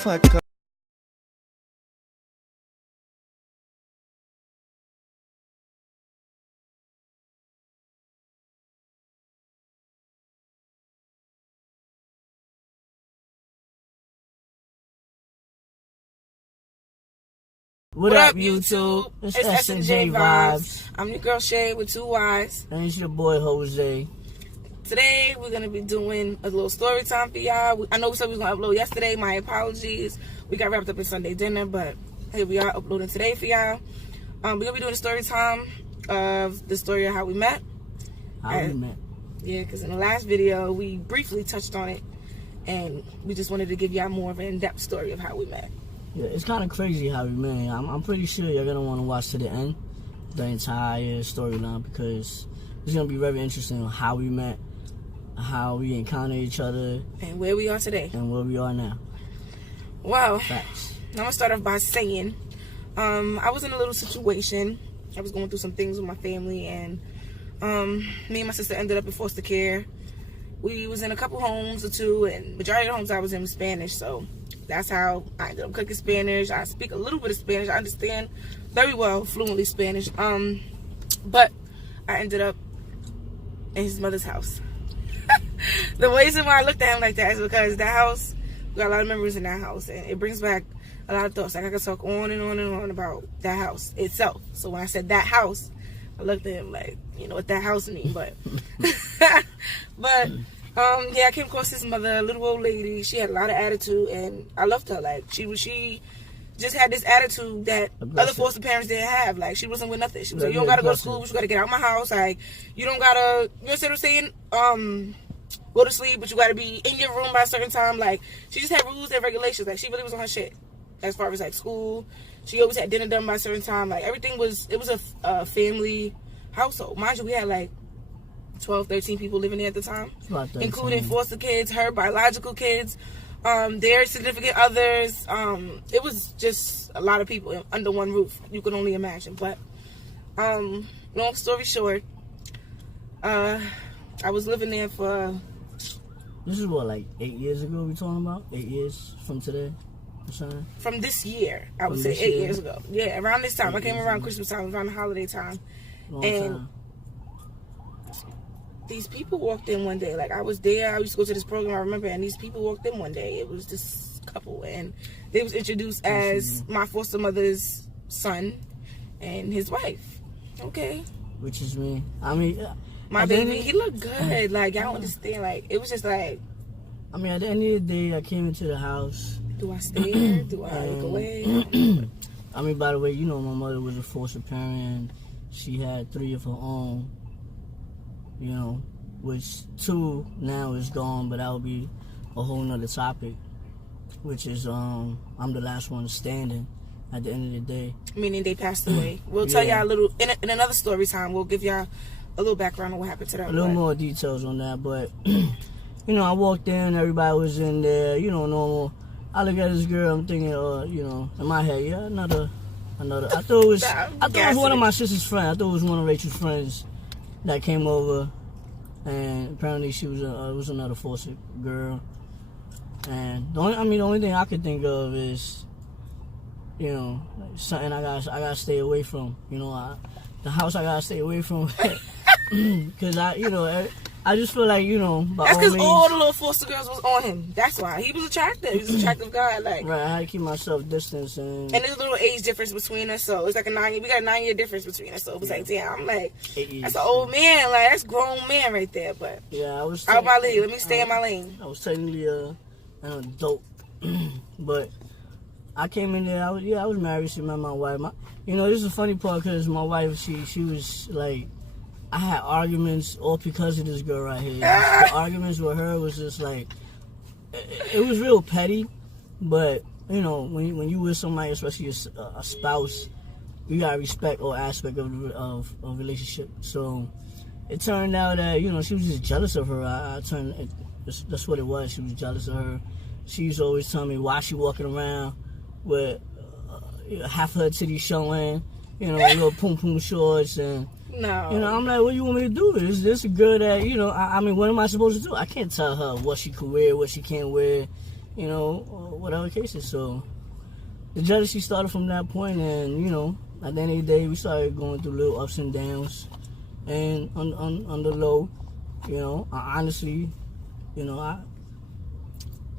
Fuck up. What up, YouTube? It's S&J Vibes. I'm your girl Shay with 2 Y's. And it's your boy Jose. Today, we're going to be doing a little story time for y'all. I know we said we was going to upload yesterday. My apologies. We got wrapped up in Sunday dinner, but here we are uploading today for y'all. We're going to be doing a story time of the story of how we met. How we met. Yeah, because in the last video, we briefly touched on it. And we just wanted to give y'all more of an in-depth story of how we met. Yeah, it's kind of crazy how we met. I'm pretty sure you're going to want to watch to the end, the entire storyline, because it's going to be very interesting on how we met, how we encountered each other. And where we are today. And where we are now. Wow. Facts. I'm going to start off by saying, I was in a little situation. I was going through some things with my family, and me and my sister ended up in foster care. We was in a couple homes or two, and majority of the homes I was in was Spanish, so that's how I ended up cooking Spanish. I speak a little bit of Spanish. I understand very well, fluently Spanish. But I ended up in his mother's house. The reason why I looked at him like that is because that house, we got a lot of memories in that house, and it brings back a lot of thoughts. Like I could talk on and on and on about that house itself. So when I said that house, I looked at him like, you know what that house means, but yeah, I came across his mother, a little old lady. She had a lot of attitude, and I loved her. Like she just had this attitude that other foster parents didn't have. Like she wasn't with nothing. She was like, you don't gotta go to school, but you gotta get out of my house. Like you don't gotta, you know what I'm saying? Go to sleep, but you gotta be in your room by a certain time. Like she just had rules and regulations. Like she really was on her shit as far as like school. She always had dinner done by a certain time. Like everything was, it was a family household. Mind you, we had like 12, 13 people living there at the time, including foster kids, her biological kids, their significant others. It was just a lot of people under one roof. You can only imagine. But long story short, I was living there for... This is what, like 8 years ago we talking about? 8 years from today? From this year, I would say 8 years ago. Yeah, around this time. I came around Christmas time, around the holiday time. Long time. These people walked in one day. Like I was there. I used to go to this program, I remember, and these people walked in one day. It was this couple, and they was introduced as my foster mother's son and his wife. Okay. Which is me. I mean, my baby, he looked good. Like y'all understand. Like it was just like. I mean, at the end of the day, I came into the house. Do I stay here? Do I look away? I mean, by the way, you know, my mother was a foster parent. She had 3 of her own. You know, which 2 now is gone, but that would be a whole nother topic. Which is, I'm the last one standing at the end of the day. Meaning they passed away. We'll tell y'all a little, in another story time, we'll give y'all a little background on what happened to them. A little more details on that, but, you know, I walked in, everybody was in there, you know, normal. I look at this girl, I'm thinking, you know, in my head, yeah, another. I thought it was one of my sister's friends. I thought it was one of Rachel's friends that came over, and apparently she was was another foster girl. And the only thing I could think of is, you know, like something I gotta stay away from. You know, the house I gotta stay away from, because I just feel like, you know, that's because all the little foster girls was on him. That's why he was attractive. He was an attractive guy. Like right, I had to keep myself distance, and there's a little age difference between us, so it's like we got a 9-year difference between us. So it was like, damn, I'm like, that's an old man, like that's grown man right there. But yeah, I was out my league. Let me stay in my lane. I was technically an adult, but I came in there. I was married. She met my wife. You know, this is a funny part because my wife, she was like. I had arguments all because of this girl right here. The arguments with her was just like, it was real petty, but you know, when you with somebody, especially a spouse, you gotta respect all aspect of a relationship. So it turned out that, you know, she was just jealous of her. That's what it was. She was jealous of her. She used to always tell me why she walking around with half her titties showing, you know, little pum pum shorts and. No. You know, I'm like, what do you want me to do? Is this a girl that, you know, I mean, what am I supposed to do? I can't tell her what she can wear, what she can't wear. You know, whatever cases. So the jealousy started from that point, and you know, at the end of the day, we started going through little ups and downs, and on the low, you know, I honestly, you know,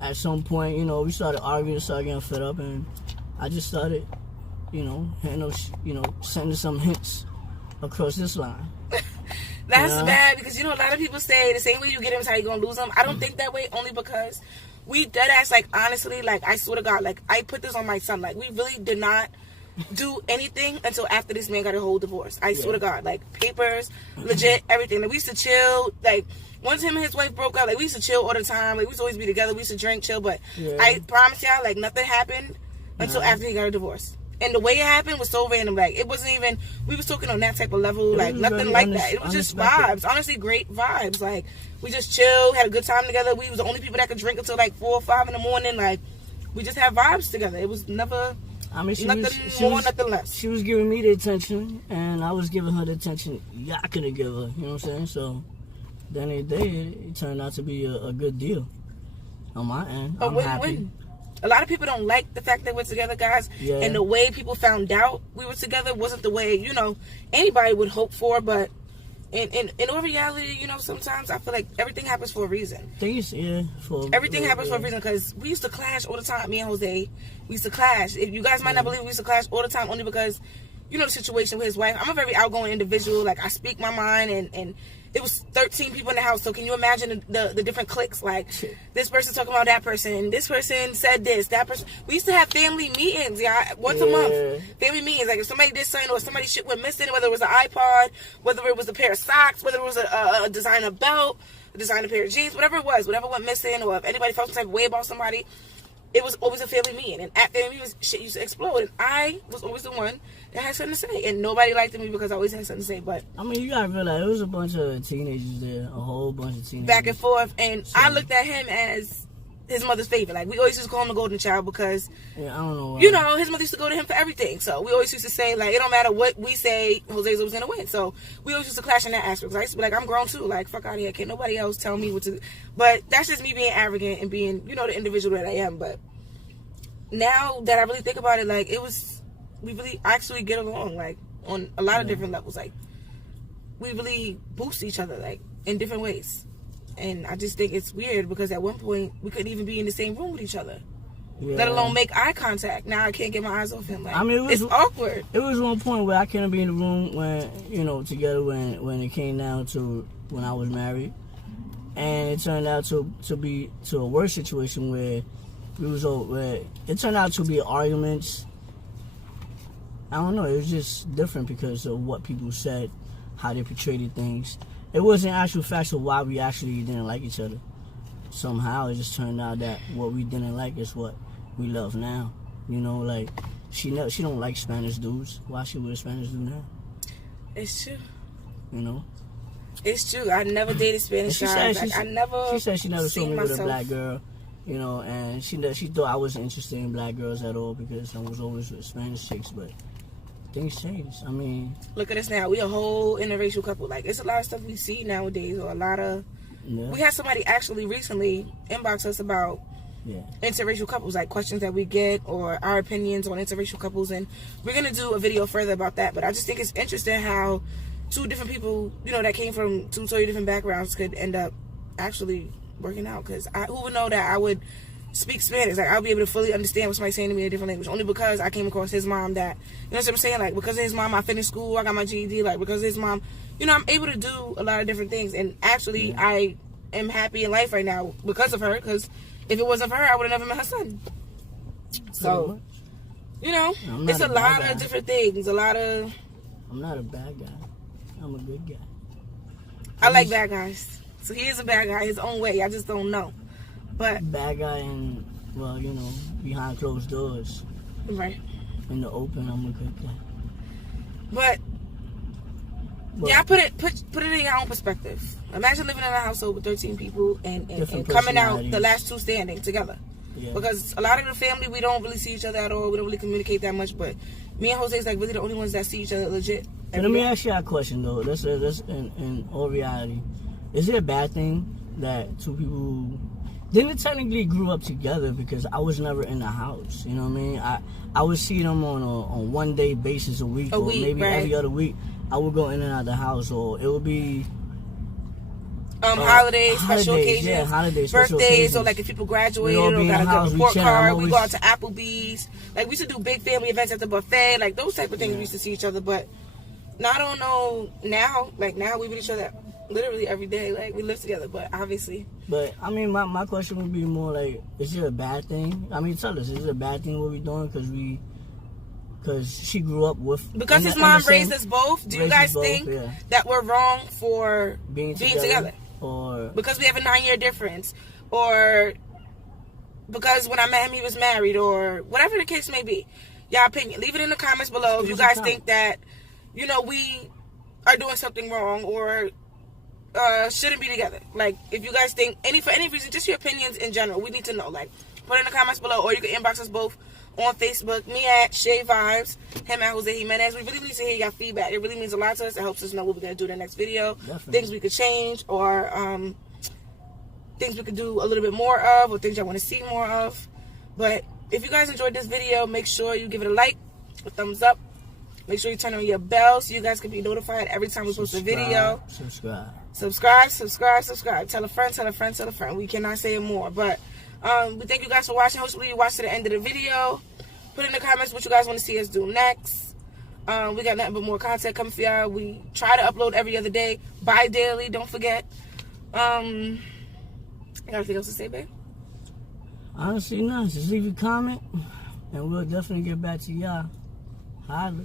at some point, you know, we started arguing, started getting fed up, and I just started, you know, sending some hints across this line. That's bad, because, you know, a lot of people say the same way you get him is how you gonna lose him. I don't think that way, only because we dead ass, like, honestly, like, I swear to God, like, I put this on my son. Like, we really did not do anything until after this man got a whole divorce. I swear to God. Like, papers, legit, everything. Like, we used to chill. Like, once him and his wife broke up, like, we used to chill all the time. Like, we used to always be together. We used to drink, chill. But I promise y'all, like, nothing happened until after he got a divorce. And the way it happened was so random. Like, it wasn't even, we was talking on that type of level. Like, nothing like that. It was just vibes. Honestly, great vibes. Like, we just chilled, had a good time together. We was the only people that could drink until like 4 or 5 in the morning. Like, we just had vibes together. It was never, nothing more, nothing less. She was giving me the attention, and I was giving her the attention I couldn't give her. You know what I'm saying? So, at the end of the day, it turned out to be a good deal on my end. I'm happy. A lot of people don't like the fact that we're together, guys. Yeah. And the way people found out we were together wasn't the way, you know, anybody would hope for. But in all reality, you know, sometimes I feel like everything happens for a reason. Everything happens for a reason, because we used to clash all the time. Me and Jose, we used to clash. If you guys might not believe, we used to clash all the time, only because, you know, the situation with his wife. I'm a very outgoing individual. Like, I speak my mind, and it was 13 people in the house. So can you imagine the different cliques? Like, this person talking about that person, this person said this, that person. We used to have family meetings, once a month. Family meetings. Like, if somebody did something or somebody shit went missing, whether it was an iPod, whether it was a pair of socks, whether it was a designer belt, a designer pair of jeans, whatever it was, whatever went missing, or if anybody felt some type of way about somebody, it was always a family meeting. And at family meetings, shit used to explode. And I was always the one that had something to say. And nobody liked me because I always had something to say. But I mean, you gotta realize, it was a bunch of teenagers there. A whole bunch of teenagers. Back and forth. And so, I looked at him as his mother's favorite. Like, we always used to call him the golden child because, I don't know why. You know, his mother used to go to him for everything. So we always used to say, like, it don't matter what we say, Jose's always gonna win. So we always used to clash in that aspect. I used to be like, I'm grown too. Like, fuck out of here. Can't nobody else tell me what to do. But that's just me being arrogant and being, you know, the individual that I am. But now that I really think about it, like, we really actually get along, like, on a lot of different levels. Like, we really boost each other, like, in different ways. And I just think it's weird, because at one point we couldn't even be in the same room with each other, let alone make eye contact. Now I can't get my eyes off him. Like, I mean, it's awkward. It was one point where I couldn't be in the room when, you know, together when it came down to when I was married, and it turned out to be a worse situation where it turned out to be arguments. I don't know, it was just different because of what people said, how they portrayed things. It wasn't actual facts of why we actually didn't like each other. Somehow it just turned out that what we didn't like is what we love now. You know, like, she don't like Spanish dudes. Why she with a Spanish dude now? It's true. You know? It's true. I never dated Spanish guys. She said she never saw me with a black girl. You know, and she thought I wasn't interested in black girls at all because I was always with Spanish chicks, but things change. I mean, look at us now. We a whole interracial couple. Like, it's a lot of stuff we see nowadays, or a lot of. Yeah. We had somebody actually recently inbox us about interracial couples, like questions that we get or our opinions on interracial couples, and we're gonna do a video further about that. But I just think it's interesting how two different people, you know, that came from two totally different backgrounds could end up actually working out. Because who would know that I would speak Spanish? Like, I'll be able to fully understand what somebody's saying to me in a different language, only because I came across his mom. That, you know what I'm saying? Like, because of his mom, I finished school, I got my GED. Like, because of his mom, you know, I'm able to do a lot of different things. And actually, I am happy in life right now because of her. Because if it wasn't for her, I would have never met her son. So, you know, it's a lot of different things. I'm not a bad guy. I'm a good guy. I like bad guys. So he is a bad guy his own way. I just don't know. But bad guy in, well, you know, behind closed doors. Right. In the open, I'm a good guy. But yeah, put it in your own perspective. Imagine living in a household with 13 people and coming out the last two standing together. Yeah. Because a lot of the family, we don't really see each other at all. We don't really communicate that much. But me and Jose is like really the only ones that see each other legit. Let me ask you a question though. That's in all reality. Is it a bad thing that two people Then they technically grew up together because I was never in the house. You know what I mean? I would see them on 1 day basis a week, or maybe right. every other week. I would go in and out of the house, or it would be holidays, special occasions, yeah, holidays, birthdays, or like if people graduated or got a report card, we go out to Applebee's. Like we used to do big family events at the buffet, like those type of things. We used to see each other, but now I don't know now. Like now we with each other literally every day. Like we live together, but obviously. But I mean, my question would be more like, is it a bad thing? I mean, tell us, is it a bad thing what we're doing? Because she grew up with... Because his mom raised us both. Do you guys think that we're wrong for being together? Or because we have a 9-year difference? Or because when I met him he was married? Or whatever the case may be. Y'all opinion. Leave it in the comments below if you guys think that, you know, we are doing something wrong or shouldn't be together. Like, if you guys think, for any reason, just your opinions in general. We need to know. Like, put it in the comments below, or you can inbox us both on Facebook, me at Shay Vibes, him at Jose Jimenez. We really need to hear your feedback. It really means a lot to us. It helps us know what we're going to do in the next video. Definitely. Things we could change, or things we could do a little bit more of, or things I want to see more of. But if you guys enjoyed this video, make sure you give it a like, a thumbs up. Make sure you turn on your bell so you guys can be notified every time we post a video. Subscribe. Tell a friend. We cannot say it more, but we thank you guys for watching. Hopefully you watch to the end of the video. Put in the comments what you guys want to see us do next. We got nothing but more content coming for y'all. We try to upload every other day, bi-daily, don't forget. You got anything else to say, babe? Honestly, no. Just leave a comment, and we'll definitely get back to y'all. Holla.